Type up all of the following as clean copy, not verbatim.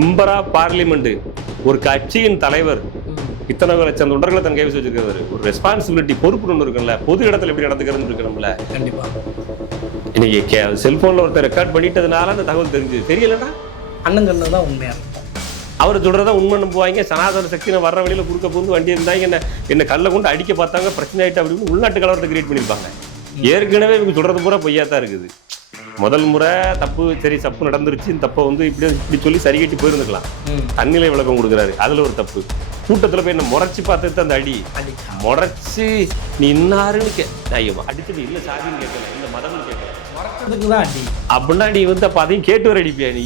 மெம்பரா parliament ஒரு கட்சியின் தலைவர் இத்தனை லட்சம் தொண்டர்களை தன் கைவசம் வச்சிருக்கிறவர் ஒரு ரெஸ்பான்சிபிலிட்டி பொறுப்பு ஒன்று இருக்குல்ல, பொது இடத்துல எப்படி நடந்துக்கிறது இருக்கு நம்மள. கண்டிப்பா இன்னைக்கு செல்போன்ல ஒருத்தர் ரெக்கார்ட் பண்ணிட்டதுனால அந்த தகவல் தெரிஞ்சது, தெரியலன்னா அண்ணன் சொன்னது தான் உண்மையா அவர் சொல்றதா உண்மை நம்புவாங்க. சனாதன சக்தி நான் வர்ற வழியில குறுக்க புகுந்து வண்டி இருந்தாங்க, என்ன கல்லை கொண்டு அடிக்க பார்த்தாங்க, பிரச்சனை ஆயிட்டு அப்படின்னு உள்நாட்டு கலவரத்தை கிரியேட் பண்ணியிருப்பாங்க. ஏற்கனவே இவங்க சொல்றது பூரா பொய்யா தான் இருக்குது. முதல் முறை தப்பு சரி தப்பு நடந்துருச்சு, இந்த தப்பை வந்து இப்படி சொல்லி சரி கட்டி போயிருந்துக்கலாம். தன்னிலை விளக்கம் கொடுக்குறாரு, அதுல ஒரு தப்பு. கூட்டத்துல போய் என்ன முறைச்சு பார்த்துட்டு அந்த அடி முறைச்சு நீ இன்னாருன்னு அடிச்சுட்டு இல்ல சாதின்னு கேட்கல, இல்ல மதம்னு கேட்கல அப்படின்னா நீ வந்து அப்ப அதையும் கேட்டு வர அடிப்பியா நீ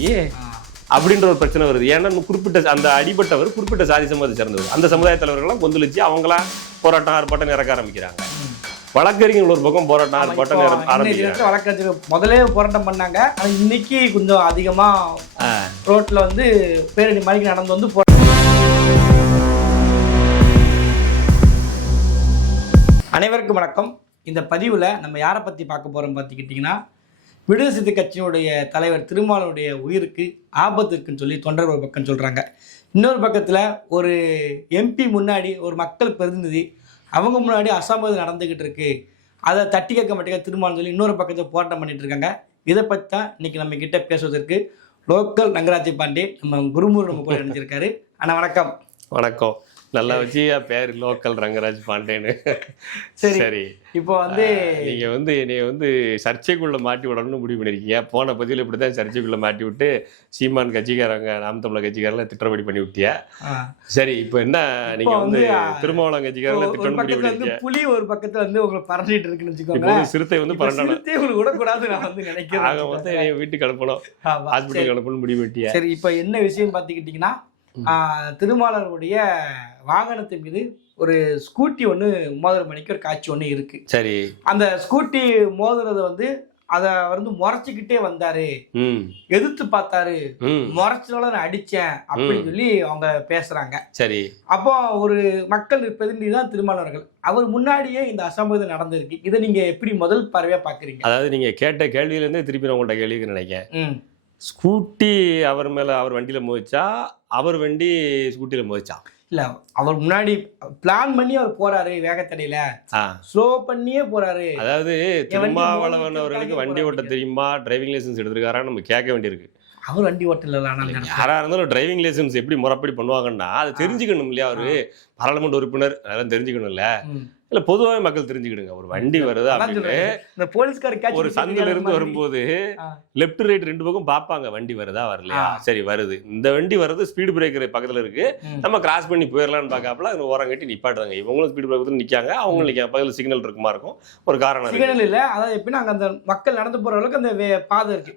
அப்படின்ற ஒரு பிரச்சனை வருது. ஏன்னா குறிப்பிட்ட அந்த அடிபட்டவர் குறிப்பிட்ட சாதி சமூகத்தை சேர்ந்தவர், அந்த சமுதாய தலைவர்கள்லாம் கொந்தளிச்சு அவங்களா போராட்டம் ஆர்ப்பாட்டம் இறக்க ஆரம்பிக்கிறாங்க. வழக்கறிஞர்கள் ஒரு பக்கம் போராட்டம் ஆர்ப்பாட்டம் ஆரம்பிக்கிறாங்க. வழக்கறிஞர் முதலே போராட்டம் பண்ணாங்க, ஆனா இன்னைக்கு கொஞ்சம் அதிகமா ரோட்ல வந்து பேரணி மாதிரி நடந்து வந்து அனைவருக்கும் வணக்கம். இந்த பதிவுல நம்ம யாரை பத்தி பார்க்க போறோம் பார்த்துக்கிட்டிங்கன்னா, விடுதலை சிறுத்தை கட்சியினுடைய தலைவர் திருமாவளவனுடைய உயிருக்கு ஆபத்து இருக்குன்னு சொல்லி தொண்டர்கள் ஒரு பக்கம் சொல்றாங்க. இன்னொரு பக்கத்துல ஒரு எம்பி முன்னாடி ஒரு மக்கள் பிரதிநிதி அவங்க முன்னாடி அசம்பவம் நடந்துகிட்டு இருக்கு, அதை தட்டி கேட்க மாட்டேங்க திருமாவளவன் சொல்லி இன்னொரு பக்கத்தில் போராட்டம் பண்ணிட்டு இருக்காங்க. இதை பற்றி தான் இன்னைக்கு நம்ம கிட்ட பேசுவதற்கு லோக்கல் ரங்கராஜ் பாண்டே நம்ம குருமூர் நம்ம கூட நினைச்சிருக்காரு. அண்ணா வணக்கம். வணக்கம். நல்லா வச்சு பேர் லோக்கல் ரங்கராஜ் பாண்டேன்னு. சரி, இப்போ வந்து நீங்க வந்து என்னைய வந்து சர்ச்சைக்குள்ள மாட்டி விடணும்னு முடிவு பண்ணிருக்கீங்க. போன பதிவில் இப்படிதான் சர்ச்சைக்குள்ள மாட்டி விட்டு சீமான் கட்சிக்காரங்க நாம் தமிழர் கட்சிக்காரெல்லாம் திட்டப்படி பண்ணி விட்டியா. சரி, இப்போ என்ன நீங்க வந்து திருமாவளவன் கட்சிக்காரெல்லாம் திட்டம் முடிவு பண்ணிருக்கீங்க. புலி ஒரு பக்கத்துல வந்து உங்களை பறந்துட்டு இருக்குன்னு வச்சுக்கோங்க. சிறுத்தை வந்து பறந்தாலும் விடக்கூடாது நான் வந்து நினைக்கிறேன். ஆக மொத்தம் என்னைய வீட்டுக்கு அனுப்பணும், ஹாஸ்பிட்டலுக்கு அனுப்பணும்னு முடிவு பண்ணிட்டியா. சரி, இப்போ என்ன விஷயம் பார்த்துக்கிட்டிங்கன்னா, திருமாவளவனுடைய வாகனத்தின் மீது ஒரு ஸ்கூட்டி ஒன்று மோதிர மணிக்கு ஒரு காட்சி ஒன்று இருக்கு. சரி, அந்த ஸ்கூட்டி மோதுறத வந்து அதை வந்து முறைச்சிக்கிட்டே வந்தாரு, எதிர்த்து பார்த்தாரு, முறைச்சனால நான் அடிச்சேன் அப்படின்னு சொல்லி அவங்க பேசுறாங்க. சரி, அப்போ ஒரு மக்கள் பிரதிநிதி தான் திருமாவளவர்கள், அவர் முன்னாடியே இந்த அசம்பவம் நடந்திருக்கு. இதை நீங்க எப்படி முதல் பார்வையா பாக்குறீங்க? அதாவது நீங்க கேட்ட கேள்வியில இருந்தே திருப்பி நான் உங்கள்கிட்ட கேள்விக்கு நினைக்கிறேன். ஸ்கூட்டி அவர் மேல அவர் வண்டியில மோதிச்சா, அவர் வண்டி ஸ்கூட்டியில மோதிச்சா? இல்ல, அவர் முன்னாடி பிளான் பண்ணி அவர் போறாரு, வேகத்தடையில ஸ்லோ பண்ணியே போறாரு. அதாவது திருமாவளவன் அவர்களுக்கு வண்டி ஓட்ட தெரியுமா, டிரைவிங் லைசன்ஸ் எடுத்திருக்காரான்னு நம்ம கேட்க வேண்டியிருக்கு. அவர் வண்டி ஓட்டல, யாரா இருந்தாலும் டிரைவிங் லைசன்ஸ் எப்படி முறைப்படி பண்ணுவாங்கன்னா அது தெரிஞ்சுக்கணும் இல்லையா. அவரு பாராளுமன்ற உறுப்பினர், அதெல்லாம் தெரிஞ்சுக்கணும் இல்ல. இல்ல பொதுவாக மக்கள் தெரிஞ்சுக்கிடுங்க, ஒரு வண்டி வருது அப்படின்னு ஒரு சந்தில இருந்து வரும்போது லெப்ட் ரைட் ரெண்டு பக்கம் பார்ப்பாங்க, வண்டி வருதா வரலையா. சரி வருது, இந்த வண்டி வருது, ஸ்பீடு பிரேக்கர் பக்கத்துல இருக்கு, நம்ம கிராஸ் பண்ணி போயிடலாம்னு பார்க்காப்புல அது ஓரம் கட்டி நிப்பாட்டுறாங்க. இவங்களும் ஸ்பீடு பிரேக்கர் நிக்காங்க, அவங்களும் நிக்காங்க. பக்கத்துல சிக்னல் இருக்குமா இருக்கும், ஒரு காரணம் சிக்னல் இல்ல. அதாவது எப்படின்னா அங்க அந்த மக்கள் நடந்து போற அளவுக்கு அந்த பாதை இருக்கு.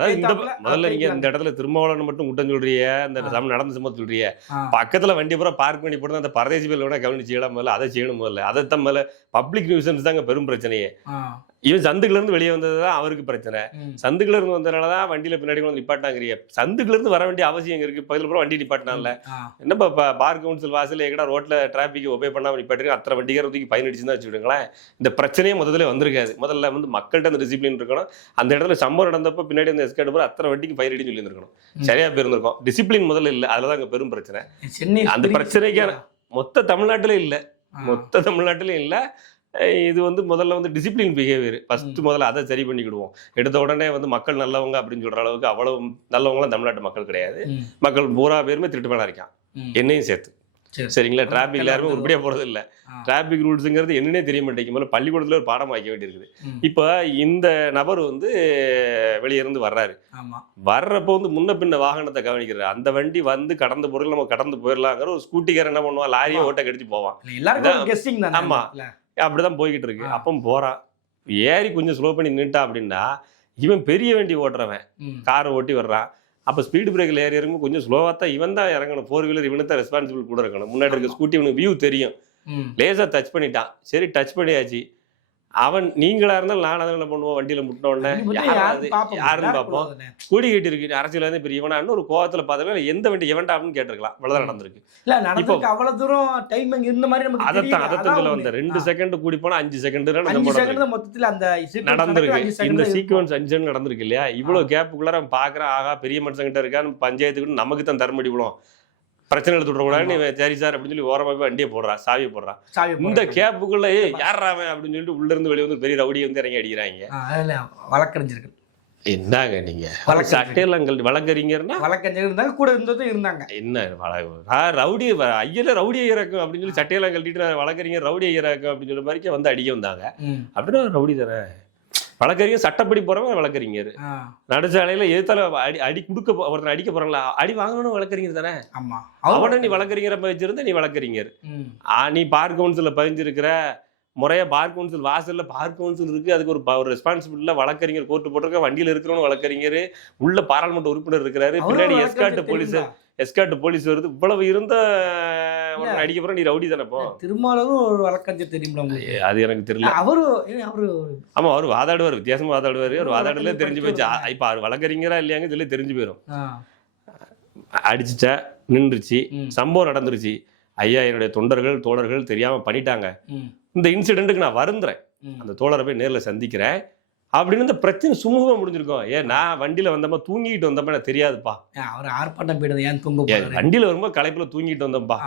அதாவது இந்த முதல்ல நீங்க இந்த இடத்துல திருமாவளவன் மட்டும் குட்டம் சொல்றிய, அந்த நடந்த சம்பவம் சொல்றிய, பக்கத்துல வண்டி பூரா பார்க் பண்ணி போட்டு அந்த பரதேசி பேர் வேணா கவனிச்சு இடம் முதல்ல அதை செய்யணும். முதல்ல அதை மேல பப்ளிக் நியூசன்ஸ் தாங்க பெரும் பிரச்சனையே. இவன் சந்துக்குள்ள இருந்து வெளியே வந்ததுதான் அவருக்கு பிரச்சனை. சந்துக்குள்ள இருந்து வந்ததுனாலதான் வண்டியில பின்னாடி கொண்டு நிப்பாட்டாங்க. சந்துக்குள்ள இருந்து வர வேண்டிய அவசியம் இருக்கு, பக்கத்துல பூரா வண்டி நிப்பாட்டினால என்ன பார் கவுன்சில் வாசல் எங்கடா ரோட்ல டிராபிக் ஒபே பண்ணாம நிப்பாட்டுங்க, அத்தனை வண்டிக்கார தூக்கி பயன் அடிச்சுதான் வச்சுக்கிடுங்களேன். இந்த பிரச்சனையே முதல்ல வந்திருக்காது. முதல்ல வந்து மக்கள்கிட்ட அந்த டிசிப்ளின் இருக்கணும். அந்த இடத்துல சம்பவம் நடந்தப்ப பின்னாடி அந்த எஸ்கேட் போற அத்தனை வண்டிக்கு ஃபயர் அடின்னு சொல்லி இருந்திருக்கணும், சரியா போயிருந்திருக்கும். டிசிப்ளின் முதல்ல இல்ல, அதுலதான் அங்க பெரும் பிரச்சனை. அந்த பிரச்சனைக்கான மொத்த தமிழ்நாட்டிலே இல்ல, மொத்த தமிழ்நாட்டிலே இல்ல. இது வந்து முதல்ல வந்து டிசிப்ளின் பிஹேவியர் ஃபர்ஸ்ட், முதல்ல அதை சரி பண்ணிக்கிடுவோம். எடுத்த உடனே வந்து மக்கள் நல்லவங்க அப்படின்னு சொல்ற அளவுக்கு அவ்வளவு நல்லவங்களாம் தமிழ்நாட்டு மக்கள் கிடையாது. மக்கள் பூரா பேருமே திருட்டு மேல இருக்கான், என்னையும் சேர்த்து. சரிங்களா, டிராபிக் எல்லாருமே உருப்படியா போறது இல்ல. டிராபிக் ரூல்ஸுங்கிறது என்னன்னே தெரிய மாட்டேங்குது. முதல்ல பள்ளிக்கூடத்துல ஒரு பாடம் ஆக்க வேண்டியிருக்குது. இப்ப இந்த நபர் வந்து வெளியே இருந்து வர்றாரு, வர்றப்ப வந்து முன்ன பின்ன வாகனத்தை கவனிக்கிறாரு. அந்த வண்டி வந்து கடந்த பொருள் நம்ம கடந்து போயிடலாங்கிற ஒரு ஸ்கூட்டிக்கார என்ன பண்ணுவான், லாரியை ஓட்ட கடிச்சு போவான். ஆமா, அப்படிதான் போய்கிட்டு இருக்கு. அப்போ போறான், ஏறி கொஞ்சம் ஸ்லோ பண்ணி நின்ட்டான் அப்படின்னா இவன் பெரிய வண்டி ஓட்டுறவன் காரை ஓட்டி வர்றான். அப்போ ஸ்பீடு பிரேக்கில் ஏறி இறங்கும் கொஞ்சம் ஸ்லோவாக தான் இவன் தான் இறங்கணும். 4 வீலர் இவனு தான் ரெஸ்பான்சிபிள் கூட இருக்கணும். முன்னாடி இருக்க ஸ்கூட்டி இவனுக்கு வியூ தெரியும், லேசாக டச் பண்ணிட்டான். சரி டச் பண்ணியாச்சு, அவன் நீங்களா இருந்தாலும் நானும் என்ன பண்ணுவோம், வண்டியில முட்டின உடனே யாருன்னு பார்ப்போம். கொடி கட்டி இருக்கு அரசியல் வந்து பெரிய இவனா ஒரு கோவத்துல பார்த்தா எந்த வண்டி எவன்டா அப்படின்னு கேட்டிருக்கலாம். இவ்வளவுதான் நடந்திருக்கு. இல்ல நடந்துருக்கு அவ்வளவு தூரம் டைமிங் இருந்த மாதிரி நமக்கு அதான் சொல்ல வந்த 2 செகண்ட் கூடி போனா 5 செகண்ட் மொத்தத்துல அந்த நடந்திருக்கு. இந்த சீக்வன்ஸ் 5 செகண்ட் நடந்திருக்கு இல்லையா? இவ்வளவு கேப்புக்குள்ள அவன் பாக்குறான், ஆகா பெரிய மனுஷங்கிட்ட இருக்கான்னு பஞ்சாயத்துக்கு நமக்கு தான் தரமடி விழும், பிரச்சனை எடுத்துவிடக்கூடாது. நீ சரி சார் அப்படின்னு சொல்லி ஓரமாக போய் வண்டியை போடுறான், சாவியை போடுறான். இந்த கேப்புக்குள்ள யாராவன் அப்படின்னு சொல்லிட்டு உள்ள இருந்து வெளியே வந்து பெரிய ரவுடியை வந்து இறங்கி அடிக்கிறாங்க. வழக்கறிஞர்கள் என்னங்க நீங்க சட்டையெல்லாம் வழக்கறிஞர்னா வழக்கறிஞர் இருந்தாங்க, கூட இருந்ததும் இருந்தாங்க. என்ன ரவுடி ஐயல ரவுடியை இறக்கும் அப்படின்னு சொல்லி சட்டையெல்லாம் கழட்டிட்டு வழக்கறிஞர் ரவுடியை இறக்கும் அப்படின்னு சொல்லி மாதிரி வந்து அடிக்க வந்தாங்க. அப்படின்னா ரவுடி தானே வழக்கறிஞர், சட்டப்படி போறவங்க வழக்கறிஞர். நடுச்சாலையில எதிர்த்தால அடி கொடுக்க ஒருத்தர் அடிக்க போறாங்களா, அடி வாங்கணும் வழக்கறிஞர் தானே. அவன நீ வழக்கறிஞரை வச்சிருந்த நீ வழக்கறிஞர். நீ பார் கவுன்சில பதிஞ்சிருக்கிற முறையா பார் கவுன்சில் வாசல்ல பார் கவுன்சில் இருக்கு, அதுக்கு ஒரு ரெஸ்பான்சிபிலிட்டில வழக்கறிஞர் கோர்ட்டு போட்டிருக்க, வண்டியில இருக்கிறவங்க வழக்கறிஞர், உள்ள பாராளுமன்ற உறுப்பினர் இருக்கிறாரு, பின்னாடி எஸ்கார்ட் போலீஸ் வருது. இவ்வளவு இருந்த அடிக்க போற நீ ரவுடி தானே. திருமாவளவன் ஒரு வழக்கறிஞர் தெரியுமா உங்களுக்கு? அது எனக்கு தெரியல. அவரு ஆமா அவரு வாதாடுவார், வித்தியாசமா வாதாடுவாரு. அவர் வாதாடல தெரிஞ்சு போச்சு. இப்ப அவர் வழக்கறிஞரா இல்லையாங்க இதுல தெரிஞ்சு போயிடும். அடிச்சுட்டா நின்றுச்சு, சம்பவம் நடந்துருச்சு. ஐயா என்னுடைய தொண்டர்கள் தோழர்கள் தெரியாம பண்ணிட்டாங்க, இந்த இன்சிடென்ட்டுக்கு நான் வருந்துறேன், அந்த தோழரை போய் நேர்ல சந்திக்கிறேன் அப்படின்னு இந்த பிரச்சனை சுமூகமா முடிஞ்சிருக்கும். ஏன் நான் வண்டியில வந்தப்ப தூங்கிட்டு வந்தப்ப எனக்கு தெரியாதுப்பா, அவர் ஆர்ப்பாட்டம் போயிடுது, ஏன் தூங்க வண்டியில வரும்போது களைப்புல தூங்கிட்டு வந்தப்பா.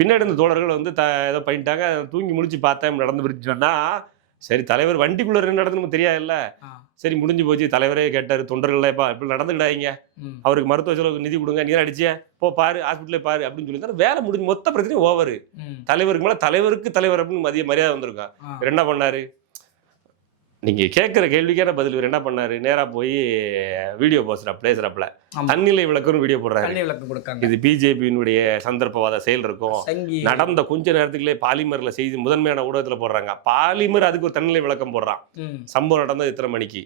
பின்னாடி இந்த தோழர்கள் வந்து ஏதோ பண்ணிட்டாங்க, தூங்கி முடிச்சு பார்த்தேன் நடந்து போயிடுச்சுன்னா சரி தலைவர் வண்டிக்குள்ள என்ன நடந்துன்னு தெரியாதுல்ல. சரி முடிஞ்சு போச்சு, தலைவரே கேட்டாரு தொண்டர்கள் இப்படி நடந்துக்கிடாதீங்க, அவருக்கு மருத்துவ செலவுக்கு நிதி கொடுங்க, நீரா அடிச்சிய போ பாரு ஹாஸ்பிட்டலே பாரு அப்படின்னு சொல்லி வேலை முடிஞ்சு மொத்த பிரச்சனையும் ஓவரு. தலைவருக்கு மேல தலைவர் அப்படின்னு மரியாதை வந்திருக்கா. என்ன பண்ணாரு, நீங்க கேட்கிற கேள்விக்கான பதில் இவர் என்ன பண்ணாரு, நேரா போய் வீடியோ பேசுறாப்ல தன்னிலை விளக்குன்னு வீடியோ போடுறாரு. இது பிஜேபியினுடைய சந்தர்ப்பவாத செயல் இருக்கும். நடந்த கொஞ்ச நேரத்துக்குள்ளே பாலிமர்ல செய்தி முதன்மையான ஊடகத்துல போடுறாங்க. பாலிமர் அதுக்கு ஒரு தன்னிலை விளக்கம் போடுறான். சம்பவம் நடந்தது இத்தனை மணிக்கு.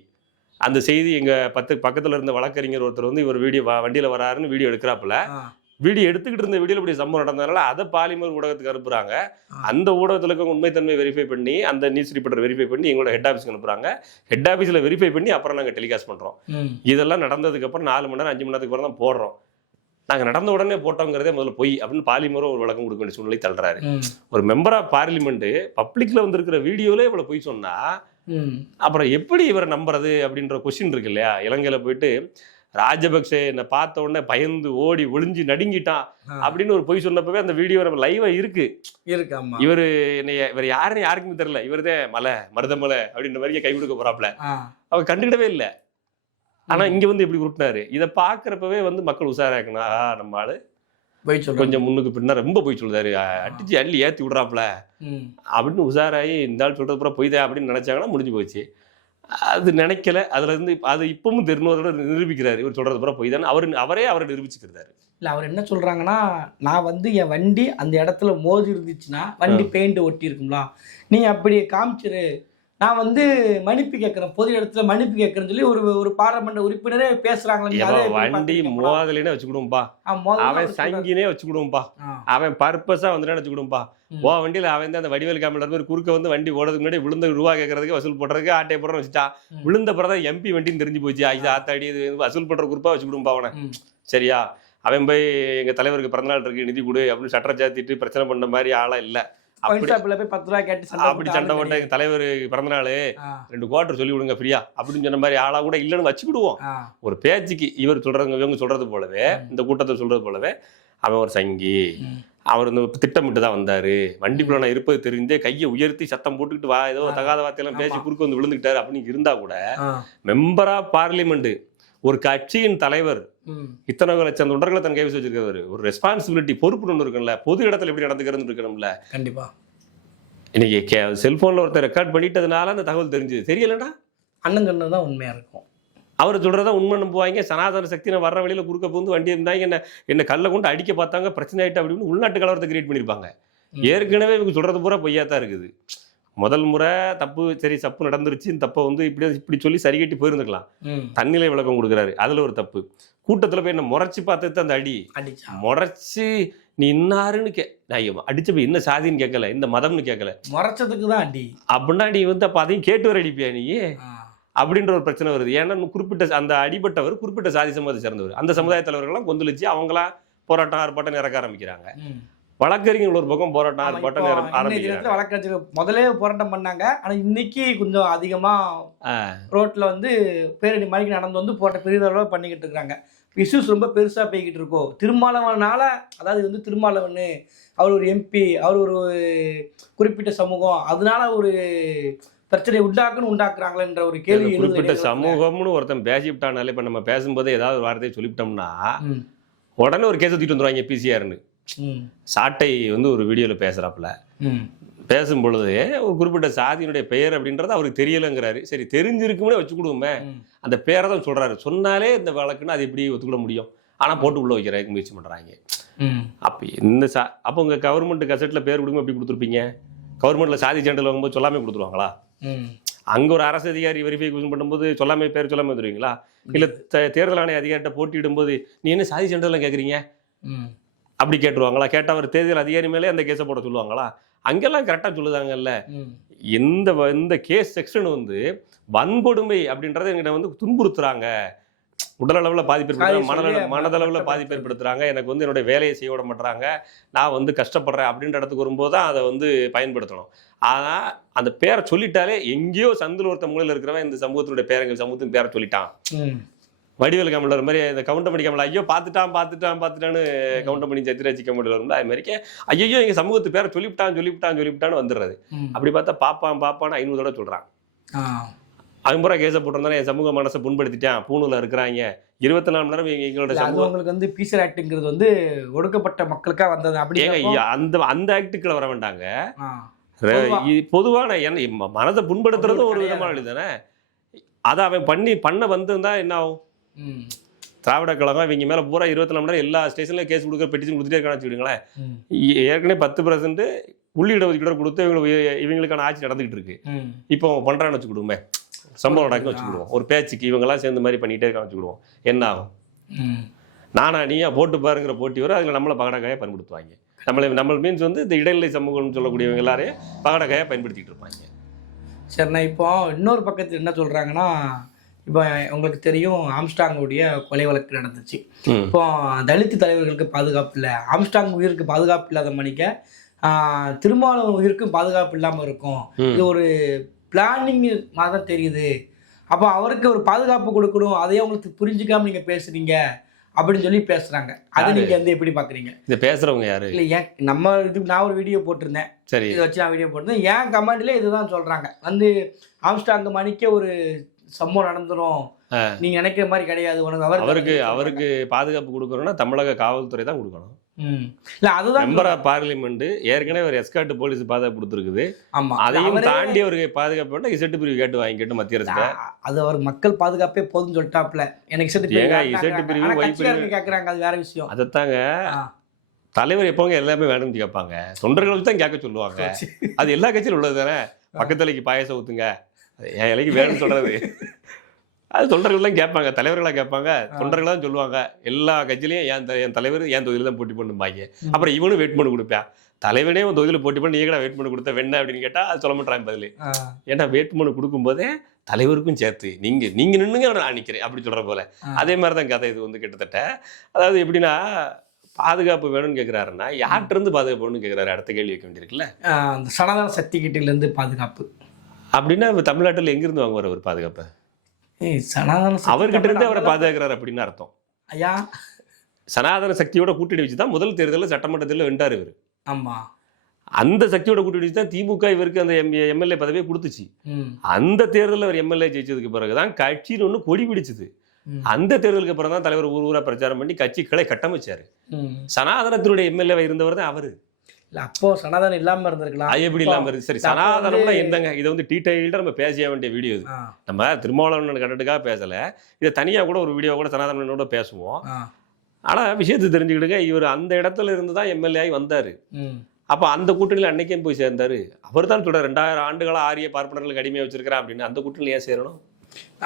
அந்த செய்தி எங்க பக்கத்துல இருந்த வழக்கறிஞர் ஒருத்தர் வந்து இவர் வீடியோ வண்டியில வராருன்னு வீடியோ எடுக்கிறாப்புல. வீடியோ எடுத்துக்கிட்டு இருந்த வீடியோல இப்படி சம்பவம் நடந்ததுனால அதை பாலிமர் ஊடகத்துக்கு அனுப்புறாங்க. அந்த ஊடகத்துல இருக்க உண்மைத்தன்மை வெரிஃபை பண்ணி அந்த நியூஸ் ரிப்போர்ட்டர் வெரிஃபை பண்ணி எங்களோட ஹெட் ஆஃபீஸ்க்கு அனுப்புறாங்க. ஹெட் ஆஃபீஸ்ல வெரிஃபை பண்ணி அப்புறம் நாங்க டெலிகாஸ்ட் பண்றோம். இதெல்லாம் நடந்ததுக்கு அப்புறம் 4 மணி நேரம் 5 மணி நேரத்துக்கு அப்புறம் தான் போடுறோம். நாங்க நடந்த உடனே போட்டோங்கிறதே முதல்ல போய் அப்படின்னு பாலிமரும் ஒரு விளக்கம் கொடுக்க வேண்டிய சூழ்நிலை தள்ளுறாரு. ஒரு மெம்பர் ஆஃப் பார்லிமெண்ட் பப்ளிக்ல வந்திருக்கிற வீடியோல இவ்வளவு போய் சொன்னா அப்புறம் எப்படி இவரை நம்புறது அப்படின்ற கொஸ்டின் இருக்கு இல்லையா. இலங்கையில போயிட்டு ராஜபக்சே என்னை பார்த்த உடனே பயந்து ஓடி ஒளிஞ்சு நடுங்கிட்டான் அப்படின்னு ஒரு பொய் சொன்னப்பவே அந்த வீடியோ நம்ம லைவா இருக்கு. இவர் யாருன்னு யாருக்குமே தெரியல, இவருதான் மருதமலை அப்படின்ற மாதிரி கை கொடுக்க போறாப்ல, அவ கண்டுக்கிடவே இல்லை. ஆனா இங்க வந்து எப்படி உருட்டினாரு, இதை பாக்குறப்பவே வந்து மக்கள் உஷாராக்கணும், நம்ம ஆளு கொஞ்சம் முன்னுக்கு பின்னா ரொம்ப போய் சொல்றாரு, அடிச்சு அள்ளி ஏத்தி விடுறாப்ல அப்படின்னு உஷாராயி இந்த ஆள் சொல்றது பூரா பொய்தா அப்படின்னு நினைச்சாங்கன்னா முடிஞ்சு போச்சு. அது நினைக்கல. அதுல இருந்து அது இப்பவும் திருநூறோட நிரூபிக்கிறாரு, இவர் சொல்றது பூரா பொய் தானே அவரை நிரூபிச்சுக்கிறாரு. இல்லை அவர் என்ன சொல்றாங்கன்னா, நான் வந்து என் வண்டி அந்த இடத்துல மோதி இருந்துச்சுன்னா வண்டி பெயிண்ட் ஒட்டி இருக்குங்களா, நீ அப்படி காமிச்சிரு, நான் வந்து மன்னிப்பு கேட்கறேன், பொது இடத்துல மன்னிப்பு கேட்கறேன்னு சொல்லி ஒரு பாராளுமன்ற உறுப்பினரே பேசுறாங்களே. வண்டி மோதலினே வச்சுக்கிடுவோம்பா, அவன் சங்கினே வச்சுக்கிடுவோம்பா, அவன் பர்பஸா வந்துட்டே வச்சுக்கிடுவோம்பா. வண்டியில அவன் அந்த வடிவேல் காமெடி குறுக்க வந்து வண்டி ஓடுறதுக்கு முன்னாடி விழுந்த ரூபா கேட்கறதுக்கு வசூல் போடுறதுக்கு ஆட்டையை போடுற வச்சுட்டான். விழுந்த பிறதான் எம்பி வண்டின்னு தெரிஞ்சு போச்சு. ஆத்தாடி வசூல் பண்ற குரூப்பா வச்சுக்கிடுவோம்பா அவனை. சரியா, அவன் போய் எங்க தலைவருக்கு பிறந்தநாள் இருக்கு நிதி கொடு அப்படின்னு சட்டை சாத்திட்டு பிரச்சனை பண்ண மாதிரி ஆளா இல்ல. அப்படி சண்டை போட்ட எங்க தலைவர் பிறந்தநாள் 2 குவார்டர் சொல்லி விடுங்க ஃப்ரீயா அப்படின்னு சொன்ன மாதிரி ஆளா கூட இல்லைன்னு வச்சுக்கிடுவோம். ஒரு பேச்சுக்கு இவர் சொல்றதுங்க இவங்க சொல்றது போலவே, இந்த கூட்டத்தை சொல்றது போலவே அவன் ஒரு சங்கி, அவர் இந்த திட்டமிட்டு தான் வந்தாரு, வண்டிக்குள்ள நான் இருப்பது தெரிஞ்சே கையை உயர்த்தி சத்தம் போட்டுக்கிட்டு ஏதோ தகாத வார்த்தையெல்லாம் பேசி குறுக்க வந்து விழுந்துக்கிட்டாரு அப்படின்னு இருந்தா கூட மெம்பர் ஆஃப் பார்லிமெண்ட் ஒரு கட்சியின் தலைவர் இத்தனை லட்சம் தொண்டர்களை தன் கைவசம் வச்சிருக்காரு. ஒரு ரெஸ்பான்சிபிலிட்டி பொறுப்பு ஒன்று இருக்குல்ல, பொது இடத்துல எப்படி நடந்துக்கிறது இருக்கணும்ல. கண்டிப்பா இன்னைக்கு செல்போன்ல ஒருத்தர் ரெக்கார்ட் பண்ணிட்டதுனால அந்த தகவல் தெரிஞ்சது, தெரியலன்னா அண்ணன் சொன்னதுதான் உண்மையா இருக்கும். அவர் சொல்றதா உண்மை நம்புவாங்க. சனாதன சக்தி நான் வர்ற வழியில குறுக்க புகுந்து வண்டி இருந்தாங்க, என்ன கல்லை கொண்டு அடிக்க பார்த்தாங்க, பிரச்சனை ஆயிட்டு அப்படின்னு உள்நாட்டு கலவரத்தை கிரியேட் பண்ணிருப்பாங்க. ஏற்கனவே இவங்க சொல்றது பூரா பொய்யா தான் இருக்குது. முதல் முறை தப்பு சரி தப்பு நடந்துருச்சு, தப்பை வந்து இப்படி சொல்லி சரி கட்டி போயிருந்துக்கலாம். தன்னிலை விளக்கம் கொடுக்குறாரு, அதுல ஒரு தப்பு. கூட்டத்துல போய் என்ன முறைச்சு பார்த்து அந்த அடி முறைச்சு நீ இன்னாருன்னு நான் அடிச்சப்ப என்ன சாதின்னு கேட்கல, இந்த மதம்னு கேட்கல, முறைச்சதுக்கு தான் அடி அப்படின்னா நீ வந்து அப்ப அதையும் கேட்டு வர அடிப்பியா நீ அப்படின்ற ஒரு பிரச்சனை வருது. ஏன்னா குறிப்பிட்ட அந்த அடிபட்டவர் குறிப்பிட்ட சாதி சமூகத்தை சேர்ந்தவர், அந்த சமுதாய தலைவர்கள்லாம் கொந்தளிச்சு அவங்களாம் போராட்டம் ஆர்ப்பாட்டம் இறக்க ஆரம்பிக்கிறாங்க. வழக்கறிஞர்கள் ஒரு பக்கம் போராட்டம் ஆர்ப்பாட்டம் ஆரம்பிக்கிறாங்க. வழக்கறிஞர்கள் முதலே போராட்டம் பண்ணாங்க. ஆனா இன்னைக்கு கொஞ்சம் அதிகமா ரோட்ல வந்து பேரணி மணிக்கு நடந்து வந்து போராட்ட பெரிய அளவு பண்ணிக்கிட்டு இருக்காங்க. இஷ்யூஸ் ரொம்ப பெருசா போய்கிட்டு இருக்கோம். திருமாவளவனால, அதாவது வந்து திருமாவளவன் அவர் ஒரு எம்பி, அவர் ஒரு குறிப்பிட்ட சமூகம், அதனால ஒரு பிரச்சனை உண்டாக்குறாங்களேன்ற ஒரு கேள்வி. குறிப்பிட்ட சமூகம்னு ஒருத்தன் பேசிவிட்டானாலே, இப்ப நம்ம பேசும்போது ஏதாவது ஒரு வார்த்தையை சொல்லிவிட்டோம்னா உடனே ஒரு கேஸ் தூக்கிட்டு வந்துருவாங்க பிசிஆர்னு. சாட்டை வந்து ஒரு வீடியோல பேசுறாப்புல, பேசும் பொழுது ஒரு குறிப்பிட்ட சாதியினுடைய பெயர் அப்படின்றது அவருக்கு தெரியலங்கிறாரு. சரி, தெரிஞ்சிருக்குமே வச்சுக்கிடுவோமே, அந்த பேரை தான் சொல்றாரு. சொன்னாலே இந்த வழக்குன்னு அது எப்படி ஒத்துக்கிட முடியும்? ஆனா போட்டு உள்ள வைக்கிறதுக்கு முயற்சி பண்றாங்க. அப்ப இந்த அப்போ உங்க கவர்மெண்ட் கசெட்ல பேர் கொடுங்க எப்படி கொடுத்துருப்பீங்க? கவர்மெண்ட்ல சாதி சான்றிதழ் வாங்கும்போது சொல்லாமே கொடுத்துருவாங்களா? அங்க ஒரு அரசு அதிகாரி வெரிஃபிகேஷன் பண்ணும்போது சொல்லாமே பேர் சொல்லாம வந்துருவீங்களா? இல்ல தேர்தல் ஆணைய அதிகாரிட்ட போட்டியிடும் போது நீ என்ன சாதி சான்றிதழ் கேட்குறீங்க அப்படி கேட்டுருவாங்களா? கேட்ட ஒரு தேர்தல் அதிகாரி மேலே அந்த கேஸை போட சொல்லுவாங்களா? அங்கெல்லாம் கரெக்டாக சொல்லுதாங்கல்ல. இந்த கேஸ் செக்ஷன் வந்து வன்கொடுமை அப்படின்றத எங்கிட்ட வந்து துன்புறுத்துறாங்க, உடலளவில் பாதிப்பு ஏற்படுத்துறாங்க, மனதளவில் பாதிப்பு ஏற்படுத்துறாங்க, எனக்கு வந்து என்னுடைய வேலையை செய்ய விட மாட்டுறாங்க, நான் வந்து கஷ்டப்படுறேன் அப்படின்ற இடத்துக்கு வரும்போது தான் அதை வந்து பயன்படுத்தணும். ஆனால் அந்த பேரை சொல்லிட்டாலே எங்கேயோ சந்தில் ஒருத்த மூலையில் இருக்கிறவன் இந்த சமூகத்தினுடைய பேரங்கள் சமூகத்தின் பேரை சொல்லிட்டான். வடிவேல் கமலர் மாதிரி இந்த கவுண்டமணி கமலா ஐயோ பார்த்துட்டான்னு கவுண்டமணி சத்திராஜி கமலர் வரும்ல, அது மாதிரி ஐயோ எங்க சமூகத்து பேரை சொல்லிவிட்டான்னு வந்துடுறது. அப்படி பார்த்தா பாப்பான்னு 500 தடவை சொல்றான். 50 கேஸை போட்டிருந்தாலும் என் சமூக மனசை புண்படுத்திட்டான், பூணூல இருக்கிறாங்க 24 மணி நேரம் எங்களோட சமூகம். உங்களுக்கு வந்து பீசர் ஆக்ட்ங்கிறது வந்து ஒடுக்கப்பட்ட மக்களுக்காக வந்தது. அப்படியே அந்த ஆக்டுக்குள்ள வர வேண்டாங்க. பொதுவான மனதை புண்படுத்துறதும் ஒரு விதமான தானே. அதை அவன் பண்ண வந்திருந்தா என்ன ஆகும்? திராவிட கழகம் இவங்க மேல பூரா 24 மணி நேரம் எல்லா ஸ்டேஷன்லயும் கேஸ் கொடுக்க பெட்டிஷன் கொடுத்துட்டே இருக்கான்னு வச்சுக்கிடுங்களேன். ஏற்கனவே 10% உள்ளிட ஒதுக்கீடு கொடுத்து இவங்களுக்கான ஆட்சி நடந்துகிட்டு இருக்கு. இப்போ பண்றான்னு வச்சுக்கிடுவோமே, சம்பவம் நடக்குன்னு வச்சுக்கிடுவோம், ஒரு பேச்சுக்கு இவங்க எல்லாம் சேர்ந்த மாதிரி பண்ணிட்டே இருக்கான்னு வச்சுக்கிடுவோம், என்ன ஆகும்? நானா நீயா போட்டு பாருங்கிற போட்டி வரும். அதுல நம்மளை பகடக்காயா பயன்படுத்துவாங்க. நம்ம மீன்ஸ் வந்து இந்த இடைநிலை சமூகம்னு சொல்லக்கூடியவங்க எல்லாரையும் பகடக்காயா பயன்படுத்திட்டு இருப்பாங்க. சரிண்ணா, இப்போ இன்னொரு பக்கத்தில் என்ன சொல்றாங்கன்னா, இப்போ உங்களுக்கு தெரியும் ஆம்ஸ்டாங்குடைய கொலை வழக்கு நடந்துச்சு. இப்போ தலித் தலைவர்களுக்கு பாதுகாப்பு இல்லை, ஆம்ஸ்டாங் உயிருக்கு பாதுகாப்பு இல்லாத மணிக்க திருமாவளவன் உயிருக்கும் பாதுகாப்பு இல்லாமல் இருக்கும். இது ஒரு பிளானிங் மாதிரி தெரியுது. அப்போ அவருக்கு ஒரு பாதுகாப்பு கொடுக்கணும், அதையே உங்களுக்கு புரிஞ்சுக்காம நீங்க பேசுறீங்க அப்படின்னு சொல்லி பேசுறாங்க. அதை நீங்க வந்து எப்படி பாக்குறீங்க? இந்த பேசுறவங்க யாரு? இல்லை, ஏன் நம்ம இதுக்கு நான் ஒரு வீடியோ போட்டிருந்தேன், சரி, இதை வச்சு நான் வீடியோ போட்டிருந்தேன். ஏன் கமெண்ட்ல இதுதான் சொல்றாங்க, வந்து ஆம்ஸ்டாங் மணிக்கே ஒரு சம்பவம் நடந்துரும், நீங்க நினைக்கிற மாதிரி கிடையாது. அவருக்கு பாதுகாப்பு கொடுக்கணும்னா தமிழக காவல்துறை தான் கொடுக்கணும். இல்ல அதுதான் மெம்பர் ஆஃப் பார்லிமெண்ட் ஏற்கனவே ஒரு எஸ்கார்ட் போலீஸ் பாதுகாப்பு கொடுத்துருக்குது. அதையும் தாண்டி அவருக்கு பாதுகாப்பு வேண்டாம், இசட்டு பிரிவு வாங்கிட்டு மத்திய அரசு அது அவர் மக்கள் பாதுகாப்பே போதும்னு சொல்லிட்டாப்ல. எனக்கு இசட்டு பிரிவு கேட்கறாங்க, அது வேற விஷயம். அதைத்தாங்க தலைவர் எப்போங்க எல்லாமே வேணும்னு கேட்பாங்க, தொண்டர்களுக்கு தான் கேட்க சொல்லுவாங்க. அது எல்லா கட்சியிலும் உள்ளது தானே. பக்கத்துலைக்கு பாயசம் ஊத்துங்க, என் இலைக்கு வேணும்னு சொல்றது அது தொண்டர்கள்லாம் கேட்பாங்க, தலைவர்களாக கேட்பாங்க, தொண்டர்களாக தான் சொல்லுவாங்க. எல்லா கட்சியிலையும் என் தலைவர் என் தொகுதியில் தான் போட்டி பண்ணுவாங்க. அப்புறம் இவனும் வேட்புமனு கொடுப்பேன், தலைவனே உன் தொகுதியில் போட்டி பண்ணி நீங்க வேட்புமனு கொடுத்த வெண்ண அப்படின்னு கேட்டால் அது சொல்ல மாட்டாங்க பதில். ஏன்னா வேட்புமனு கொடுக்கும்போதே தலைவருக்கும் சேர்த்து நீங்க நின்னுங்க நான் நிற்கிறேன் அப்படி சொல்ற போல. அதே மாதிரி தான் கதை இது வந்து கிட்டத்தட்ட. அதாவது எப்படின்னா, பாதுகாப்பு வேணும்னு கேட்குறாருன்னா யார்கிட்ட இருந்து பாதுகாப்பு வேணும்னு கேட்குறாரு. அடுத்த கேள்வி வைக்க வேண்டியிருக்குல்ல, அந்த சனாதன சக்தி கிட்டிலேருந்து பாதுகாப்பு அப்படின்னா தமிழ்நாட்டில் எங்கிருந்து வாங்குவார் அவர் பாதுகாப்பு? அவர்கிட்ட இருந்து அவரை பாதுகாக்கிறார் அப்படின்னு அர்த்தம். ஐயா, சனாதன சக்தியோட கூட்டணி வச்சுதான் முதல் தேர்தலில் சட்டமன்றத்தில் வென்றார் இவர். ஆமா, அந்த சக்தியோட கூட்டணி வச்சு தான் திமுக இவருக்கு அந்த எம்எல்ஏ பதவியை கொடுத்துச்சு. அந்த தேர்தலில் அவர் எம்எல்ஏ ஜெயிச்சதுக்கு பிறகுதான் கட்சின்னு ஒன்று கொடி பிடிச்சது. அந்த தேர்தலுக்கு அப்புறம் தான் தலைவர் ஊரா பிரச்சாரம் பண்ணி கட்சிகளை கட்டமைச்சாரு. சனாதனத்தினுடைய எம்எல்ஏ இருந்தவர் தான் அவரு. இல்ல அப்போ சனாதனம் இல்லாம இருந்திருக்கலாம். எப்படி இல்லாம இருக்கு? சரி, சனாதனம்னா என்னங்க? இதை வந்து டீடைல்டா நம்ம பேச வேண்டிய வீடியோ இது. நம்ம திருமாவளவன் கண்டதுக்காக பேசல, இதை தனியா கூட ஒரு வீடியோ கூட சனாதனோட பேசுவோம். ஆனா விஷயத்தை தெரிஞ்சுக்கிடுங்க, இவர் அந்த இடத்துல இருந்து தான் எம்எல்ஏ ஆகி வந்தாரு. அப்ப அந்த கூட்டணியில் அன்னைக்கே போய் சேர்ந்தாரு. அவர் தான் சொல்ற 2000 ஆண்டுகளா ஆரிய பார்ப்பனர்களுக்கு அடிமையா வச்சிருக்கிறேன் அப்படின்னு. அந்த கூட்டணியில் ஏன் சேரணும்?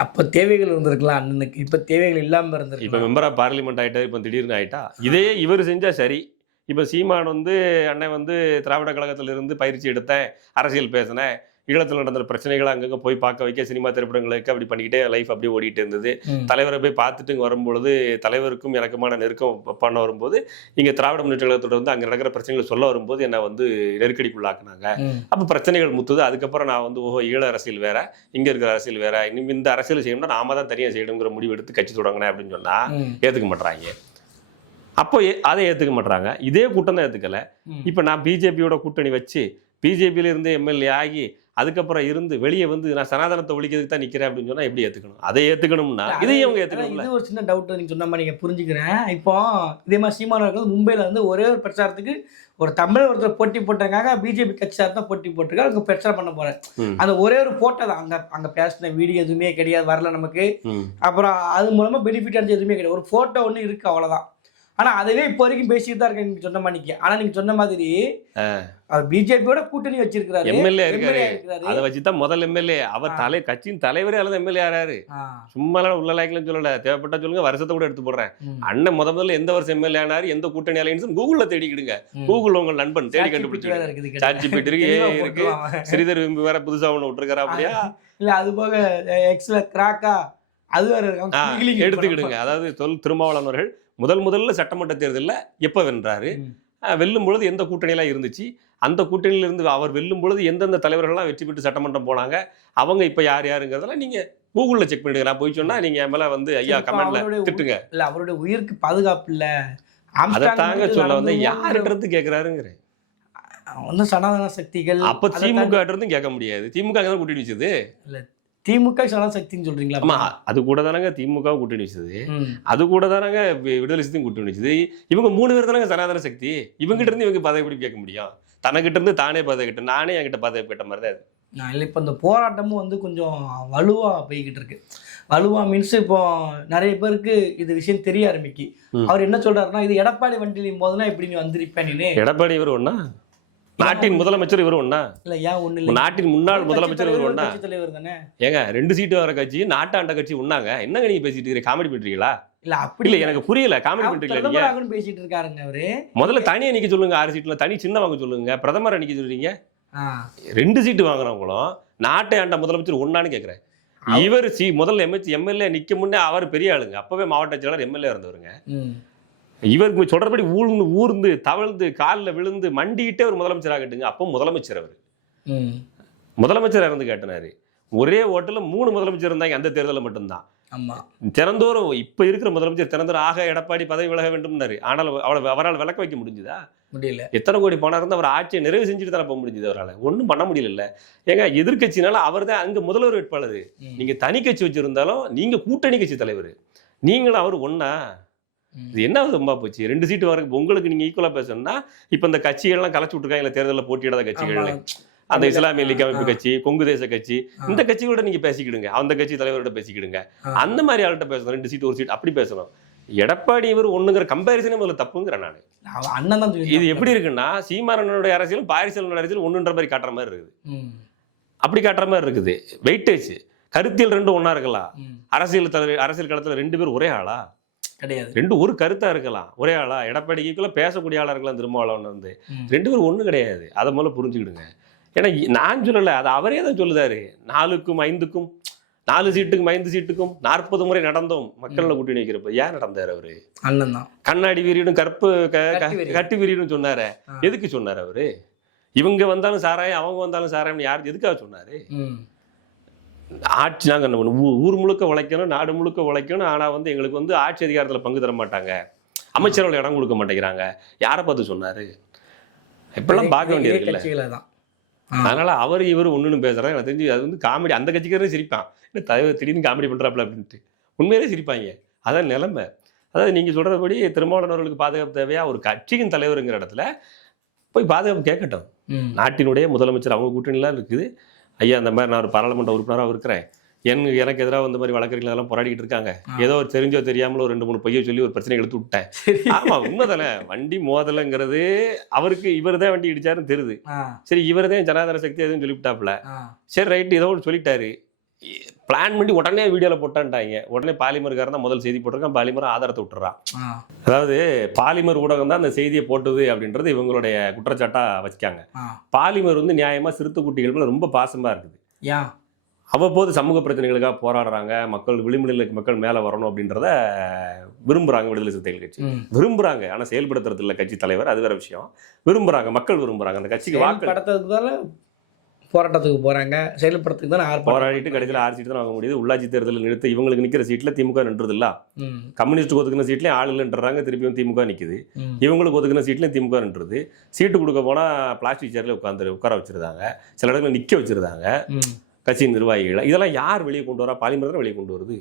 அப்ப தேவைகள் இருந்திருக்கலாம் அண்ணனுக்கு, இப்ப தேவைகள் இல்லாம இருந்திருக்கு. இப்ப மெம்பர் ஆஃப் பார்லிமெண்ட் ஆயிட்டா, இப்ப திடீர்னு ஆயிட்டா. இதே இவர் செஞ்சா சரி, இப்ப சீமான் வந்து அண்ணன் வந்து திராவிட கழகத்துல இருந்து பயிற்சி எடுத்தேன், அரசியல் பேசினேன், ஈழத்தில் நடந்த பிரச்சனைகளை அங்கங்க போய் பார்க்க வைக்க சினிமா திரைப்படங்களுக்கு அப்படி பண்ணிக்கிட்டே லைஃப் அப்படியே ஓடிட்டு இருந்தது. தலைவரை போய் பார்த்துட்டு இங்க வரும்பொழுது தலைவருக்கும் எனக்குமான நெருக்கம் பண்ண வரும்போது இங்க திராவிட முன்னேற்ற கழகத்தோட வந்து அங்க நடக்கிற பிரச்சனைகளை சொல்ல வரும்போது என்ன வந்து நெருக்கடிக்குள்ளாக்குனாங்க. அப்ப பிரச்சனைகள் முத்துது. அதுக்கப்புறம் நான் வந்து ஓஹோ ஈழ அரசியல் வேற, இங்க இருக்கிற அரசியல் வேற, இன்னும் இந்த அரசியல் செய்யணும்னா நாம தான் தனியா செய்யணுங்கிற முடிவு எடுத்து கட்சி தொடங்கினேன் அப்படின்னு சொன்னா ஏத்துக்க மாட்டாங்க. அப்போ அதை ஏத்துக்க மாட்டாங்க. இதே கூட்டம் தான் ஏத்துக்கல. இப்ப நான் பிஜேபியோட கூட்டணி வச்சு பிஜேபியில இருந்து எம்எல்ஏ ஆகி அதுக்கப்புறம் இருந்து வெளியே வந்து நான் சனாதனத்தை ஒழிக்கிறதுக்கு தான் நிக்கிறேன் அப்படின்னு சொன்னா எப்படி ஏத்துக்கணும்? அதை ஏத்துக்கணும்னா இதையும் அவங்க ஏத்துக்கணும். இது ஒரு சின்ன டவுட் நீங்க சொன்ன மாதிரி நீங்க புரிஞ்சுக்கிறேன். இப்போ இதே மாதிரி சீமான் வந்து மும்பைல வந்து ஒரே ஒரு பிரச்சாரத்துக்கு ஒரு தமிழ் ஒருத்தர் போட்டி போட்டிருக்காங்க, பிஜேபி கட்சி சார் தான் போட்டி போட்டிருக்காங்க, அங்க பிரச்சாரம் பண்ண போறேன். அந்த ஒரே ஒரு போட்டோ தான், அங்க பேசின வீடியோ எதுவுமே கிடையாது, வரல நமக்கு. அப்புறம் அது மூலமா பெனிஃபிட் அடைஞ்சது எதுவுமே கிடையாது. ஒரு போட்டோ ஒண்ணு இருக்கு, அவ்வளவுதான். ஆனா அதவே இப்போ வரைக்கும் பேசிட்டு தான் இருக்க. நீங்க சொன்ன மாதிரி, ஆனா நீங்க சொன்ன மாதிரி பிஜேபியோட கூட்டணி வச்சிருக்காரு, எம்எல்ஏ இருக்காரு. அதை வச்சுதான் முதல் எம்எல்ஏ அவர் கட்சியின் தலைவரே அல்லது எம்எல்ஏ ஆறாரு. சும்மா உள்ள லாய்க்கலன்னு சொல்லல, தேவைப்பட்டா சொல்லுங்க, வருஷத்தை கூட எடுத்து போடுறேன். அண்ணன் முதல்ல எந்த வருஷம் எம்எல்ஏ ஆனாரு, எந்த கூட்டணி அலைன்ஸ் கூகுள்ல தேடிக்கிடுங்க. கூகுள் உங்க நண்பன் தேடி கண்டுபிடிச்சு சாட்ஜிபிடி இருக்கு. ஸ்ரீதர் விம்பி வேற புதுசா ஒண்ணு விட்டுருக்காரா அப்படியா? இல்ல அது போக எக்ஸ்ல கிராக்கா அது வேற எடுத்துக்கிடுங்க. அதாவது திருமாவளவன் அவர்கள் முதல்ல சட்டமன்ற தேர்தலில் எப்ப வென்றாரு, வெல்லும் பொழுது எந்த கூட்டணியெல்லாம் இருந்துச்சு, அந்த கூட்டணியில இருந்து அவர் வெல்லும் பொழுது எந்தெந்த தலைவர்கள்லாம் வெற்றி பெற்று சட்டமன்றம் போனாங்க, அவங்க இப்ப யாருங்கிறதெல்லாம் நீங்க கூகுள்ல செக் பண்ணிடுங்க. நான் போய் சொன்னா நீங்க மேல வந்து ஐயா கமெண்ட்ல திட்டுங்க. இல்ல அவருடைய உயிருக்கு பாதுகாப்பு இல்ல, அதைத்தாங்க சொல்ல வந்து யாருன்றது கேட்கிறாருங்கிறேன். வந்து சனாதன சக்திகள். அப்ப திமுக கேட்க முடியாது, திமுக தான் கூட்டணி வச்சது. இல்ல திமுக சனாதன சக்தின்னு சொல்றீங்களா? ஆமா, அது கூட தானங்க திமுக கூட்டணி வச்சது, அது கூட தானங்க விடுதலை சிறுத்தையும் கூட்டணி வச்சது. இவங்க 3 பேர் தானங்க சனாதன சக்தி. இவங்கிட்ட இருந்து இவங்க பதவி எப்படி கேட்க முடியும்? தனக்கிட்ட இருந்து தானே பதவி கிட்ட, நானே என்கிட்ட பதவி கேட்ட மாதிரி தான் அது. இப்போ இந்த போராட்டமும் வந்து கொஞ்சம் வலுவா போய்கிட்டு இருக்கு. வலுவா மீன்ஸ் இப்போ நிறைய பேருக்கு இது விஷயம் தெரிய ஆரம்பிக்கு. அவர் என்ன சொல்றாருன்னா, இது எடப்பாடி வண்டியிலும் போதுனா எப்படி நீ வந்திருப்பேன்? நீ எடப்பாடி இவர் ஒண்ணா, நாட்டின் முதலமைச்சர் இவர் ஒண்ணா? இல்ல ஏன் ஒண்ணு இல்ல, நாட்டின் முன்னாள் முதலமைச்சர் இவர் ஒண்ணா? தலைவர் தானே. ஏங்க 2 சீட்டு வர கட்சி நாட்டாண்ட கட்சி ஒண்ணாங்க. என்னங்க நீங்க பேசிட்டு இருக்கீங்க? காமெடி பண்றீங்களா? இல்ல அப்படி இல்ல, எனக்கு புரியல. காமெடி பண்றீங்களா நீங்க? பேசிட்டு இருக்காருங்க அவரு. முதல்ல தனியா நிக்க சொல்லுங்க, 6 சீட்ல தனி சின்ன வாங்க சொல்லுங்க. பிரதமரை நிக்க சொல்றீங்க. 2 சீட்டு வாங்குறவங்களும் நாட்டை ஆண்ட முதலமைச்சர் ஒண்ணான்னு கேக்குறேன். இவர் முதல்ல எம்எல்ஏ நிக்க முன்னே அவர் பெரிய ஆளுங்க, அப்பவே மாவட்ட செயலர் எம்எல்ஏ இருந்தவருங்க. இவருக்கு சொல்றபடி ஊர்ந்து தவழ்ந்து காலில் விழுந்து மண்டிக்கிட்டே ஒரு முதலமைச்சர் ஆகட்டுங்க. அப்போ முதலமைச்சர் அவர் முதலமைச்சர் இருந்து கேட்டனாரு. ஒரே ஓட்டுல 3 முதலமைச்சர் இருந்தாங்க அந்த தேர்தலில் மட்டும்தான். திறந்தோறும் இப்ப இருக்கிற முதலமைச்சர் திறந்தோறும் ஆக எடப்பாடி பதவி விலக வேண்டும்னாரு. ஆனால் அவரால் விளக்க வைக்க முடிஞ்சுதா? முடியல. எத்தனை கோடி பணம் இருந்து அவர் ஆட்சியை நிறைவு செஞ்சுட்டு தானே போக முடிஞ்சது. அவரால் ஒன்றும் பண்ண முடியல. ஏங்க எதிர்கட்சினால அவர் தான் அங்க முதல்வர் வேட்பாளர். நீங்க தனி கட்சி வச்சிருந்தாலும் நீங்க கூட்டணி கட்சி தலைவர், நீங்களும் அவர் ஒன்னா. இது என்ன ரொம்ப போச்சு? 2 சீட்டு வர உங்களுக்கு நீங்க ஈக்குவலா பேசணும்னா இப்ப இந்த கட்சிகள்லாம் கலைச்சு விட்டுருக்காங்க தேர்தலில் போட்டியிடாத கட்சிகள், அந்த இஸ்லாமிய லீக் அமைப்பு கட்சி, கொங்கு தேச கட்சி, இந்த கட்சிகளோட நீங்க பேசிக்கிடுங்க, அந்த கட்சி தலைவரோட பேசிக்கிடுங்க. அந்த மாதிரி ஆள்கிட்ட பேசணும். 2 சீட்டு 1 சீட் அப்படி பேசணும். எடப்பாடி இவர் ஒண்ணுங்கிற கம்பேரிசனே முதல்ல தப்புங்கிறேன் நான். அண்ணன் இது எப்படி இருக்குன்னா சீமானனுடைய அரசியலும் பாரிசலனுடைய அரசியலும் ஒண்ணுன்ற மாதிரி காட்டுற மாதிரி இருக்குது. அப்படி காட்டுற மாதிரி இருக்குது. வெயிட்டேஜ் கருத்தியல் 2 ஒண்ணா இருக்கலாம். அரசியல் களத்துல 2 பேர் ஒரே ஆளா கிடையாது. 2 ஒரு கருத்தா இருக்கலாம், ஒரே ஆளா. எடப்பாடிக்குள்ள பேசக்கூடிய ஆளா இருக்கலாம். திருமாவளவன் வந்து 2 பேர் ஒண்ணு கிடையாது. அதை முதல்ல புரிஞ்சுக்கிடுங்க. ஏன்னா நான் சொல்லல, அது அவரே தான் சொல்லுதாரு. 4க்கும் 5க்கும் 4 சீட்டுக்கும் 5 சீட்டுக்கும் 40 முறை நடந்தோம் மக்கள்ல கூட்டணி வைக்கிறப்ப. ஏன் நடந்தாரு அவரு? அண்ணன் தான். கண்ணாடி வீரியடும் கட்டு வீரியடும் சொன்னாரு. எதுக்கு சொன்னாரு அவரு? இவங்க வந்தாலும் சாராயம், அவங்க வந்தாலும் சாராயம் யாரு எதுக்காக சொன்னாரு? ஆட்சி நாங்க ஊர் முழுக்க உழைக்கணும், நாடு முழுக்க உழைக்கணும். ஆனா வந்து எங்களுக்கு வந்து ஆட்சி அதிகாரத்துல பங்கு தர மாட்டாங்க, அமைச்சரவை இடம் கொடுக்க மாட்டேங்கிறாங்க. யாரை பார்த்து சொன்னாரு? இப்பெல்லாம் பார்க்க வேண்டியது. அதனால அவர் இவர் ஒண்ணுன்னு பேசுறாங்க. எனக்கு தெரிஞ்சு அது வந்து காமெடி. அந்த கட்சிக்காரே சிரிப்பான், தலைவர் திடீர்னு காமெடி பண்றாப்ல அப்படின்ட்டு. உண்மையிலே சிரிப்பாங்க. அதான் நிலைமை. அதாவது நீங்க சொல்றபடி திருமாவளவன் அவர்களுக்கு பாதுகாப்பு தேவையா? ஒரு கட்சியின் தலைவருங்கிற இடத்துல போய் பாதுகாப்பு கேட்கட்டும். நாட்டினுடைய முதலமைச்சர் அவங்க கூட்டணிலாம் இருக்குது. ஐயா இந்த மாதிரி நான் ஒரு பாராளுமன்ற உறுப்பினராக இருக்கிறேன், எனக்கு எதிராக இந்த மாதிரி வழக்கறிஞர்களெல்லாம் போராடிட்டு இருக்காங்க, ஏதோ ஒரு தெரிஞ்சோ தெரியாமலோ 2-3 பொய்யை சொல்லி ஒரு பிரச்சனை எடுத்து விட்டேன். ஆமா உண்மைதானே. வண்டி மோதலைங்கிறது அவருக்கு இவர் தான் வண்டி இடிச்சாருன்னு தெரியுது. சரி இவர் தான் ஜனாதன சக்தி எதுவும் சொல்லிவிட்டாப்புல. சரி ரைட்டு ஏதோ ஒன்று சொல்லிட்டாரு. பிளான் பண்ணி உடனே வீடியோவில் போட்டான்ட்டாங்க. உடனே பாலிமருக்காரன் தான் முதல் செய்தி போட்டிருக்கான், பாலிமர் ஆதாரத்தை விட்டுறான். அதாவது பாலிமர் ஊடகம் தான் அந்த செய்தியை போட்டது அப்படின்றது இவங்களுடைய குற்றச்சாட்டாக வச்சுக்காங்க. பாலிமர் வந்து நியாயமாக சிறுத்தை குட்டிகள் மேலே ரொம்ப பாசமாக இருக்குது. அவ்வப்போது சமூக பிரச்சனைகளுக்காக போராடுறாங்க, மக்கள் விளிம்புநிலைக்கு மக்கள் மேலே வரணும் அப்படின்றத விரும்புகிறாங்க. விடுதலை சிறுத்தைகள் கட்சி விரும்புகிறாங்க, ஆனால் செயல்படுத்துறது இல்லை கட்சி தலைவர், அது வேற விஷயம். விரும்புகிறாங்க, மக்கள் விரும்புகிறாங்க. அந்த கட்சிக்கு வாக்கு போராட்டத்துக்கு போறாங்க, செயல்படுறதுக்கு தான் போராடிட்டு கடைசியில் 6 சீட்டு தான் வாங்க முடியுது. உள்ளாட்சி தேர்தலில் நிறுத்த இவங்களுக்கு நிற்கிற சீட்டில் திமுக நின்றது இல்ல. கம்யூனிஸ்ட் ஒதுக்கின சீட்லேயும் ஆள் இல்லைன்றாங்க, திருப்பியும் திமுக நிற்குது. இவங்களுக்கு ஒதுக்கின சீட்லையும் திமுக நின்றுது. சீட்டு கொடுக்க போனால் பிளாஸ்டிக் சேர்ல உட்கார வச்சிருந்தாங்க, சில இடங்களில் நிற்க வச்சிருந்தாங்க கட்சியின் நிர்வாகிகளை. இதெல்லாம் யார் வெளியே கொண்டு வரா? பாலிமர் தான் வெளியே கொண்டு வருது.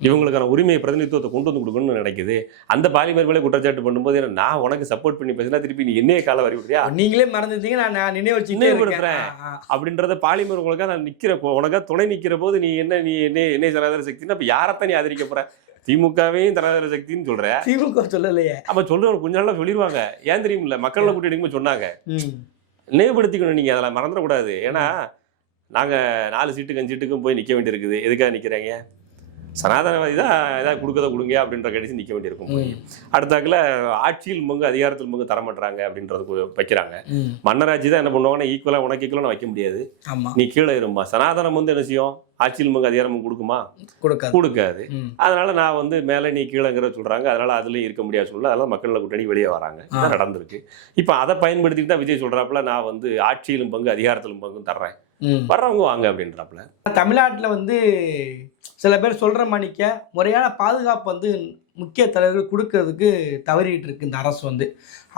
இவங்களுக்கான உரிமையை பிரதிநிதித்துவத்தை கொண்டு வந்து கொடுக்கணும்னு நினைக்குது. அந்த பாலிமர் மேலே குற்றச்சாட்டு பண்ணும்போது நான் உனக்கு சப்போர்ட் பண்ணி பேசினா திருப்பி நீ என்னையே கால வரி விடுறியா, நீங்களே மறந்துட்டீங்க, நான் நினைவுபடுத்துறேன் அப்படின்றத பாலிமர் உங்களுக்காக நான் நிற்கிற, உனக்காக துணை நிற்கிற போது நீ என்ன சனாதன சக்தின்னு அப்போ யாரைத்தான் நீ ஆதரிக்க போற? திமுகவையும் சனாதன சக்தின்னு சொல்ற. திமுக சொல்லலையே, அப்ப சொல்ற கொஞ்ச நாள் சொல்லிடுவாங்க. ஏன் தெரியுமில்ல, மக்கள் கூட்டி சொன்னாங்க. நினைவுபடுத்திக்கணும், நீங்க அதெல்லாம் மறந்துடக்கூடாது. ஏன்னா நாங்க 4 சீட்டுக்கு 5 சீட்டுக்கும் போய் நிற்க வேண்டியிருக்குது. எதுக்காக நிற்கிறாங்க? சனாதனவாதி தான் ஏதாவது கொடுக்கறத கொடுங்க அப்படின்ற கடைசி நிற்க வேண்டியிருக்கும். அடுத்தாக்கில் ஆட்சியில் பங்கு அதிகாரத்தில் பங்கு தரமாட்டுறாங்க அப்படின்றது வைக்கிறாங்க. மன்னராட்சி தான் என்ன பண்ணுவாங்கன்னா ஈக்குவலாக உனக்கு ஈக்குவலாக வைக்க முடியாது, நீ கீழே இருமா. சனாதனம் வந்து என்ன செய்யும்? ஆட்சியில் பங்கு அதிகாரம் கொடுக்குமா? கொடுக்காது. அதனால நான் வந்து மேலே நீ கீழேங்கிற சொல்றாங்க. அதனால அதுலயும் இருக்க முடியாது சொல்ல, அதனால மக்கள் கூட்டணி வெளியே வராங்க. நடந்திருக்கு. இப்போ அதை பயன்படுத்திட்டு தான் விஜய் சொல்றாப்புல, நான் வந்து ஆட்சியிலும் பங்கு அதிகாரத்திலும் பங்கும் தர்றேன், வர்றவங்க வாங்க அப்படின்றாப்புல. தமிழ்நாட்டில் வந்து சில பேர் சொல்ற மணிக்க முறையான பாதுகாப்பு வந்து முக்கிய தலைவர்கள் கொடுக்கறதுக்கு தவறிட்டு இருக்கு இந்த அரசு வந்து.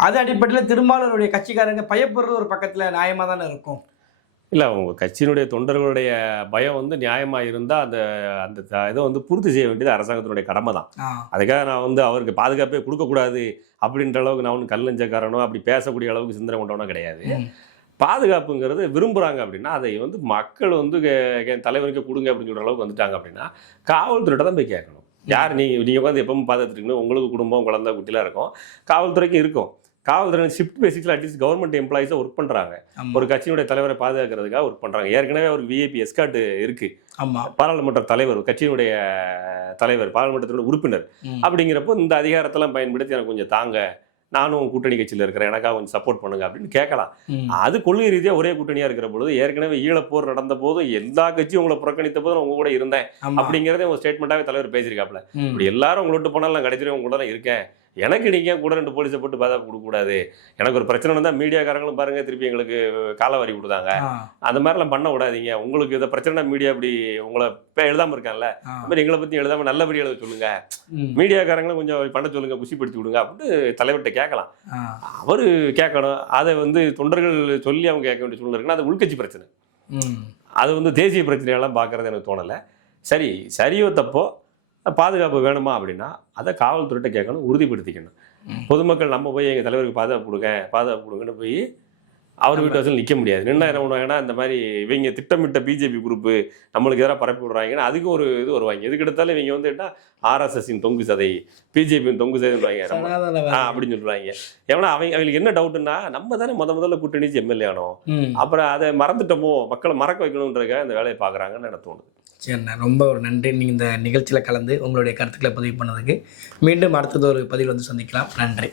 அது அடிப்படையில் திருமாவளவனுடைய கட்சிக்காரங்க பயப்படுறது ஒரு பக்கத்தில் நியாயமாக தானே இருக்கும். இல்லை, அவங்க கட்சியினுடைய தொண்டர்களுடைய பயம் வந்து நியாயமாக இருந்தால் அந்த அந்த இதை வந்து பூர்த்தி செய்ய வேண்டியது அரசாங்கத்தினுடைய கடமை தான். அதுக்காக நான் வந்து அவருக்கு பாதுகாப்பே கொடுக்கக்கூடாது அப்படின்ற அளவுக்கு நான் ஒன்று கல்லஞ்சக்காரனோ அப்படி பேசக்கூடிய அளவுக்கு சிந்தனை கொண்டவனோ கிடையாது. பாதுகாப்புங்கிறது விரும்புகிறாங்க அப்படின்னா அதை வந்து மக்கள் வந்து தலைவருக்கு கொடுங்க அப்படின்னு சொல்கிற அளவுக்கு வந்துட்டாங்க அப்படின்னா காவல்துறையிட்ட தான் போய் கேட்கணும். யார் நீங்கள் உட்காந்து எப்பவும் பாதுகாத்துருக்கணும், உங்களுக்கு குடும்பம் குழந்தை குட்டிலாம் இருக்கும், காவல்துறைக்கு இருக்கும். காவல்துறை ஷிஃப்ட் பேசிஸில் அட்லீஸ்ட் கவர்மெண்ட் எம்ப்ளாயிஸை ஒர்க் பண்ணுறாங்க, ஒரு கட்சியினுடைய தலைவரை பாதுகாக்கிறதுக்காக ஒர்க் பண்ணுறாங்க. ஏற்கனவே ஒரு விஐபி எஸ்கார்ட் இருக்கு. பாராளுமன்ற தலைவர், கட்சியினுடைய தலைவர், பாராளுமன்றத்தினுடைய உறுப்பினர். அப்படிங்கிறப்போ இந்த அதிகாரத்தெல்லாம் பயன்படுத்தி எனக்கு கொஞ்சம் தாங்க, நானும் கூட்டணி கட்சியில் இருக்கிறேன், எனக்காக கொஞ்சம் சப்போர்ட் பண்ணுங்க அப்படின்னு கேட்கலாம். அது கொள்கை ரீதியாக ஒரே கூட்டணியாக இருக்கிற பொழுது, ஏற்கனவே ஈழப்போர் நடந்த போதும் எல்லா கட்சியும் உங்களை புறக்கணித்த போதும் உங்க கூட இருந்தேன் அப்படிங்கிறத உங்க ஸ்டேட்மெண்ட்டாகவே தலைவர் பேசியிருக்காப்புல. இப்படி எல்லாரும் உங்களோட போனாலும் நான் கடைசியும் உங்க கூட தான் இருக்கேன், எனக்கு நீங்கள் கூட 2 போலீஸை போட்டு பாதுகாப்பு கொடுக்கக்கூடாது, எனக்கு ஒரு பிரச்சனை வந்தால் மீடியாக்காரங்களும் பாருங்க திருப்பி எங்களுக்கு காலவாரி கொடுத்தாங்க, அந்த மாதிரிலாம் பண்ண விடாதீங்க, உங்களுக்கு இதை பிரச்சனை மீடியா இப்படி உங்களை எழுதாமல் இருக்கான்ல, அது மாதிரி எங்களை பற்றி எழுதாமல் நல்லபடி எழுத சொல்லுங்க, மீடியாக்காரங்களும் கொஞ்சம் பண்ண சொல்லுங்க, குஷிப்படுத்தி விடுங்க அப்படின்னு தலைவர்கிட்ட கேட்கலாம். அவர் கேட்கணும். அதை வந்து தொண்டர்கள் சொல்லி அவங்க கேட்க வேண்டிய சூழ்நிலை இருக்குன்னா அது உள்கட்சி பிரச்சனை. அது வந்து தேசிய பிரச்சனையெல்லாம் பார்க்கறது எனக்கு தோணலை. சரியோ தப்போ பாதுகாப்பு வேணுமா அப்படின்னா அதை காவல்துறையிட்ட கேட்கணும், உறுதிப்படுத்திக்கணும். பொதுமக்கள் நம்ம போய் எங்கள் தலைவருக்கு பாதுகாப்பு கொடுங்கன்னு போய் அவர் வீட்டு வசூல் நிற்க முடியாது. நின்னா என்ன பண்ணுவாங்கன்னா, இந்த மாதிரி இவங்க திட்டமிட்ட பிஜேபி குரூப்பு நம்மளுக்கு எதிராக பரப்பி விடுறாங்கன்னா அதுக்கு ஒரு இது வருவாங்க. எதுக்கு எடுத்தாலும் இவங்க வந்து என்ன ஆர்எஸ்எஸ்ஸின் தொங்கு சதை, பிஜேபியின் தொங்கு சதைவாங்க அப்படின்னு சொல்றாங்க. ஏன்னா அவங்களுக்கு என்ன டவுட்னா, நம்ம தானே முதல்ல கூட்டணி எம்எல்ஏ ஆனோம், அப்புறம் அதை மறந்துட்டோமோ, மக்களை மறக்க வைக்கணுன்றதுக்காக இந்த வேலையை பார்க்குறாங்கன்னு எனக்கு தோணுது. சரிண்ணா, ரொம்ப ஒரு நன்றி. நீங்கள் இந்த நிகழ்ச்சியில் கலந்து உங்களுடைய கருத்துக்களை பதிவு பண்ணதுக்கு. மீண்டும் அடுத்தது ஒரு பதிவில் வந்து சந்திக்கலாம். நன்றி.